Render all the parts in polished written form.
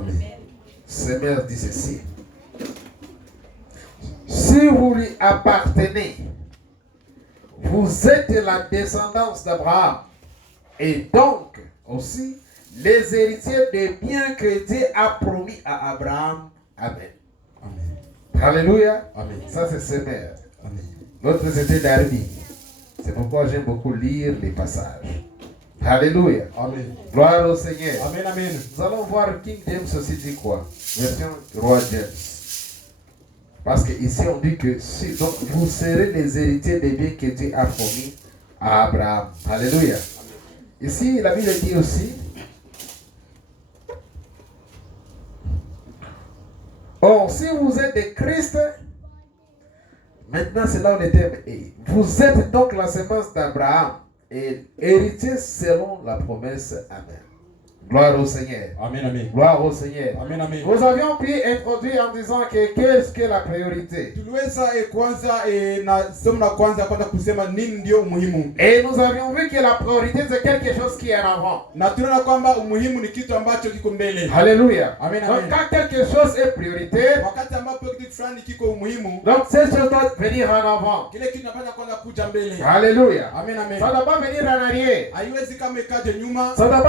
Amen. Seigneur dit ceci. Si vous lui appartenez, vous êtes la descendance d'Abraham et donc aussi les héritiers des biens que Dieu a promis à Abraham. Amen. Amen. Alléluia. Amen. Ça c'est Seigneur. Amen. L'autre c'était Darby. C'est pourquoi j'aime beaucoup lire les passages. Alléluia. Amen. Gloire au Seigneur. Amen. Amen. Nous allons voir King James aussi dit quoi? Version Roi James. Parce que ici on dit que si, donc vous serez les héritiers des biens que Dieu a promis à Abraham. Alléluia. Ici la Bible dit aussi. Or si vous êtes de Christ, maintenant c'est là où le terme est. Vous êtes donc la semence d'Abraham et héritier selon la promesse. Amen. Gloire au Seigneur. Amen. Amen. Gloire au Seigneur. Amen. Amen. Nous avions pu introduire en disant que qu'est-ce que la priorité. Tuliweza kwanza na somo la kwanza kusema nini ndio umuhimu. Et nous avions vu que la priorité c'est quelque chose qui est en avant. Na tunaona kwamba umuhimu ni kitu ambacho kiko mbele. Alléluia. Amen. Donc quand quelque chose est prioritaire, wakati ambapo kitu fulani kiko umuhimu, donc cette chose doit venir en avant. Kile kitu kinapaswa kwanza kuja mbele. Alléluia. Amen. Amen. Ça ne doit pas venir en arrière. Haiwezi kama ikaje nyuma. Ça ne doit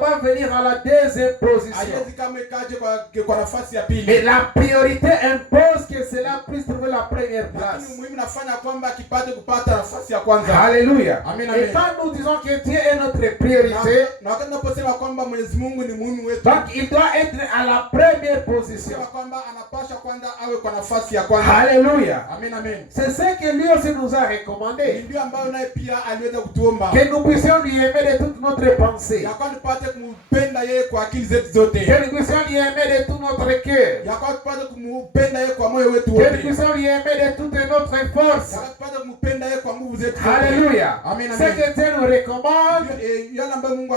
pas venir à la deuxième position. Haiwezi kama ikaje kwa nafasi ya pili. Mais la priorité impose que cela puisse trouver la première place. Lakini muhimu nafanya kwamba kipate kupata nafasi ya kwanza. Alléluia. Amen. Et quand nous disons que Dieu est notre priorité, na wakati tunaposema kwamba Mwenyezi Mungu ni muhimu wetu, donc il doit être à la première position. Sema kwamba anapaswa kwanza awe kwa nafasi ya kwanza. Alléluia. Amen. Amen. C'est ce que lui aussi nous a recommandé. Ndio ambayo naye pia aliweza kutuomba. Que nous puissions lui aimer de toute notre pensée. Ya kwamba tupate kumpenda yeye kwa akili zetu zote. Que nous puissions lui aimer de tout notre cœur. Ya kwamba tupate kumpenda yeye kwa moyo wetu Que wote. nous puissions lui aimer de toute notre force. Ya kwamba tupate kumpenda yeye kwa nguvu zetu zote. Alléluia. Amen. Ce que Dieu nous recommande. Yale ambayo Mungu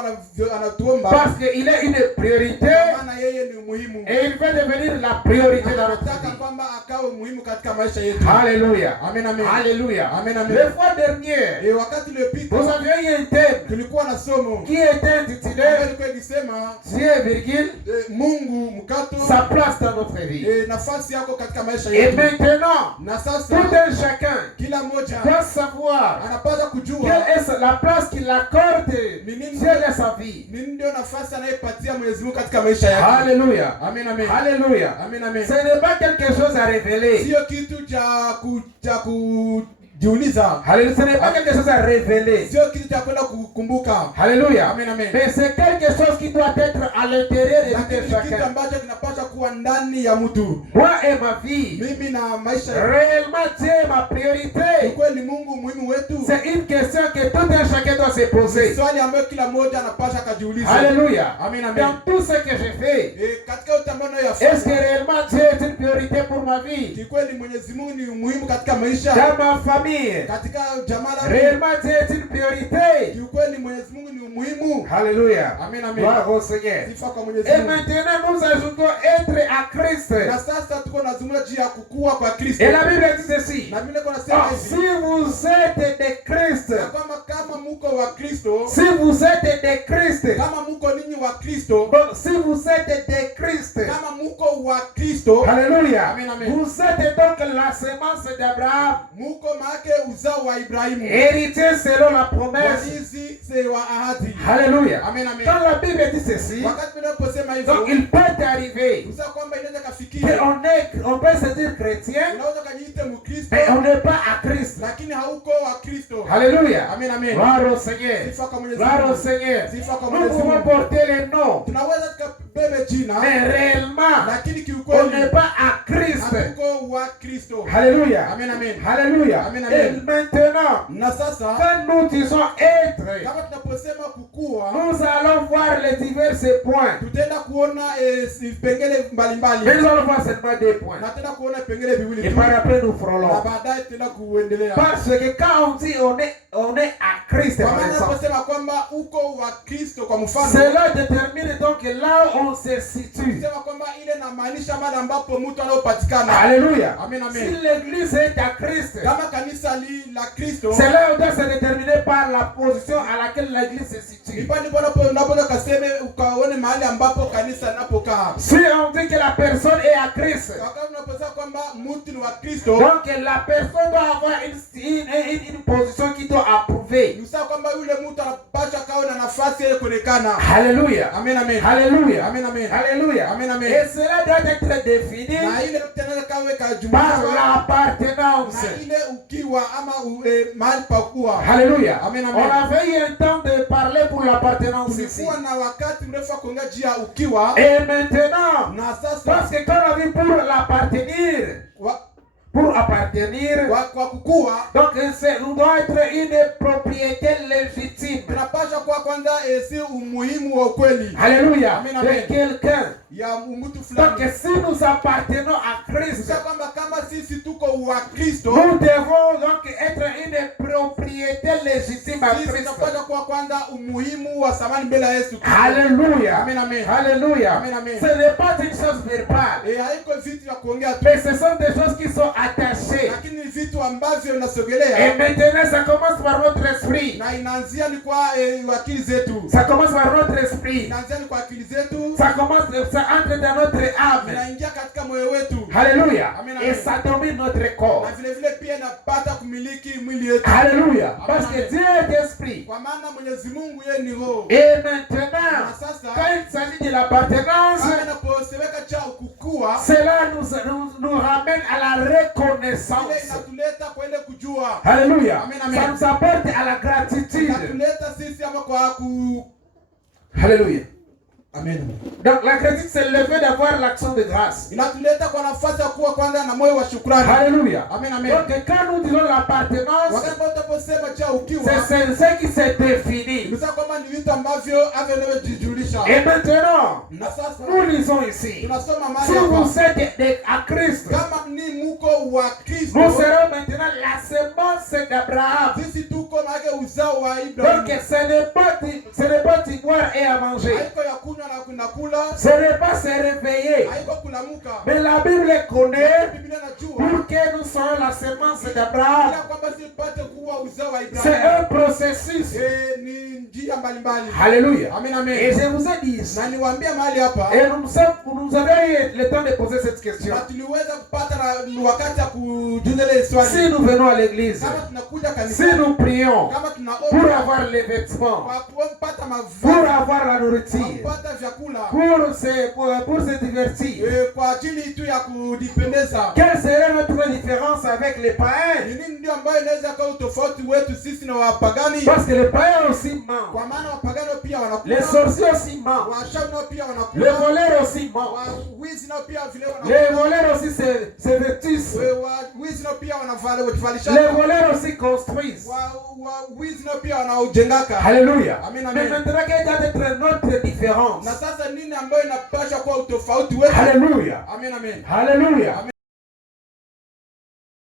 anatuomba. Parce qu'il est une priorité. Maana yeye ni muhimu. Et il veut devenir la priorité dans notre vie. Kwamba akawe muhimu katika maisha yetu. Alléluia. Amen. Amen. Alléluia. Amen. Amen. Le fois dernier, wakati uliopita nous avions eu un thème tulikuwa na somo qui était intitulé ilikuwa ikisema Dieu, virgule, Mungu mkato, sa place dans notre vie. nafasi yako katika maisha Et yetu. maintenant, Na sasa tout un chacun kila mmoja doit savoir anapaswa kujua quelle est la place qu'il accorde Dieu dans sa vie. ni ndio nafasi anayepatia Mwenyezi Mungu katika maisha yake. Alléluia. Amen. Amen. Alléluia. Amen. Amen. Ce n'est pas quelque chose à révéler. Sio kitu cha kujiuliza. Alléluia. Ce n'est pas quelque chose à révéler. Sio kitu cha kwenda kukumbuka. Alléluia. Amen. Amen. Mais c'est quelque chose qui doit être à l'intérieur de tout Kitu chacun. ambacho kinapaswa kuwa ndani ya mtu. Moi et ma vie, Mimi na maisha réellement Dieu est ma priorité. kweli Mungu muhimu wetu. C'est une question que tout un chacun doit se poser. Swali ambayo kila mmoja anapaswa kujiuliza. Alléluia. Amen. Amen. Dans tout ce que je fais, Katika utamano ya est-ce que réellement Dieu est une priorité pour ma vie? kikweli Mwenyezi Mungu ni muhimu katika maisha. Dans ma famille, Katika jamaa la réellement Dieu est une priorité. kikweli Mwenyezi Mungu ni muhimu. Alléluia. Amen. Amen. Gloire au Seigneur. Sifa kwa Mwenyezi Et Mungu. maintenant, nous ajoutons être à Christ. Na sasa tuko nazungumza juu ya kukua kwa Kristo. Et la Bible dit ceci. Na Biblia iko nasema Si hivi. vous êtes de Christ, Kama muko wa Kristo, si vous êtes de Christ, kama muko ninyi wa Kristo, donc si vous êtes de Christ, kama muko wa Kristo, alléluia, Amen, amen. vous êtes donc la semence d'Abraham, muko maake uzao wa Ibrahimu. héritier selon la promesse. Warithi wa ahadi. Alléluia. Amen. Amen. Quand la Bible dit ceci, Wakati tunaposema donc hivyo, il peut arriver usema kwamba inaweza kafikia qu'on peut se dire chrétien, unaweza kujiita Mkristo mais on n'est pas à Christ. lakini hauko wa Kristo. Alléluia. Amen. Amen. Gloire au Seigneur. Sifa kwa Mwenyezi Gloire au Mungu. Seigneur. Sifa kwa Nous Mwenyezi pouvons Mungu. porter les noms, Tunaweza tukabebe jina mais réellement, lakini on n'est kiukweli pas à Christ. hauko wa Kristo. Alléluia. Amen. Amen. Alléluia. Amen, Et amen. maintenant, Na sasa quand nous disons être, kama tunaposema kukua, nous allons voir les divers points. tutaenda kuona vipengele mbalimbali. Mais nous allons voir seulement des points. Na tutaenda kuona vipengele viwili Et tu. par après, nous ferons Na l'autre. baadaye tutaenda kuendelea. Parce que quand on dit on est à Christ, Kwa par maana exemple, tunaposema kwamba uko wa Kristo kwa mfano, cela détermine donc là où on se situe. sema kwamba ile inamaanisha mahali ambapo mtu anaopatikana. Alléluia. Amen. Si Amen. l'église est à Christ, Kama kanisa la Kristo, cela doit se déterminer par la position à laquelle l'église se situe. ndipo unapoweza kusema ukaone mahali ambapo kanisa linapokaa. dhahabu. Si on dit que la personne est à Christ, Wakati unaposema kwamba mtu ni wa Kristo, donc la personne doit avoir une position qui doit approuver. ni sawa kwamba yule mtu anapaswa kawe na nafasi ya kuonekana. Alléluia. Amen, amen. Alléluia. Amen, amen. Alléluia. Amen, amen. Et cela doit être défini Na ile tena kawe par kajumlishwa l'appartenance. na ile ukiwa ama mahali pa kuwa. Alléluia. Amen, amen. On avait eu un temps de parler pour l'appartenance ici. Kulikuwa na wakati mrefu wa kuongea juu ya ukiwa, Et maintenant, na sasa parce que quand on dit pour l'appartenir, pour appartenir, kwa kukua donc on doit être une propriété légitime. tunapaswa kuwa kwanza si umuhimu wa ukweli. Alléluia. Amen, amen. De quelqu'un. Ya mtu Donc fulani. si nous appartenons à Christ, Sasa kwamba kama sisi tuko wa Kristo, nous devons donc être une propriété légitime à sisi Christ. tunapaswa kuwa kwanza umuhimu wa thamani mbele ya Yesu Kristo. Alléluia. Amen, amen. Alléluia. Amen, amen. Ce n'est pas une chose verbale, Haiko vitu vya kuongea tu, mais ce sont des choses qui sont attachées. lakini ni vitu ambavyo Et vinasogelea maintenant, ça commence par notre esprit. na inaanzia ni kwa akili zetu. Ça commence par notre esprit. Inaanzia ni kwa akili zetu, Ça commence, ça entre dans notre âme. inaingia katika moyo wetu. Alléluia. Amen, Et amen. ça domine notre corps. Na vile vile pia inapata kumiliki mwili yetu. Alléluia. Parce Amen. que Dieu est esprit. Kwa maana Mwenyezi Mungu yeye ni roho. Et maintenant, Na sasa quand il s'agit de l'appartenance, kama inaposemeka cha kukua, cela nous ramène à la ile reconnaissance. inatuleta kwa ile kujua. Alléluia. Amen, amen. Ça nous apporte à la gratitude. Inatuleta sisi ama kwa Alléluia. Amen. Donc la gratitude, c'est le fait d'avoir l'action de grâce. Inatuleta kwa nafasi ya kuwa kwanza na moyo wa shukrani. Alléluia. Amen, amen. Donc quand nous disons l'appartenance, Wakati tunaposema cha ukiwa, c'est ce qui s'est défini. tunasema kwamba ni vitu ambavyo vinavyojijulisha. Et maintenant, Na sasa nous lisons ici. tunasoma Si mahali vous hapa, êtes à Christ, kama ni muko wa Kristo, nous serons maintenant la semence d'Abraham. sisi tuko maana uzao wa Ibrahimu. Donc ce n'est pas d'y boire et à manger. Haiko ya kunywa na kunakula, Ce n'est pas se réveiller. haiko kulamuka. Mais la Bible connaît Biblia inajua pour que nous soyons la semence d'Abraham. ila kwamba sipate kuwa uzao wa C'est Ibrahimu. un processus. Ni njia mbalimbali. Alléluia. Amen, Et amen. je vous ai dit, Na niwaambia mahali hapa, et nous avons eu le temps de poser cette question. na tuliweza kupata na wakati ya kujiuliza ile swali. Si nous venons à l'église, Kama tunakuja si kanisani, nous prions kama pour tunaomba avoir les vêtements, kwa kupata pour mavazi, avoir la kwa nourriture, kupata vyakula, pour se divertir, kwa ajili tu ya kujipendeza, quelle serait notre différence avec les païens? ni nini ndio ambayo inaweza kuwa utofauti wetu sisi na wapagani? Parce que les païens aussi mentent, Kwa maana wapagani pia wanakula, les sorciers aussi mentent, washawi nao pia les wanakula, voleurs aussi mentent, wizi nao pia vile les wanakula, voleurs aussi se vêtissent, wizi nao pia les wanavalisha, voleurs aussi construisent. wizi nao pia wanaojengaka. Alléluia. Amen, Mais amen. maintenant, quelle doit être notre différence? Na sasa nini ambayo inapaswa kuwa utofauti wetu? Alléluia. Amen, amen. Alléluia. Amen.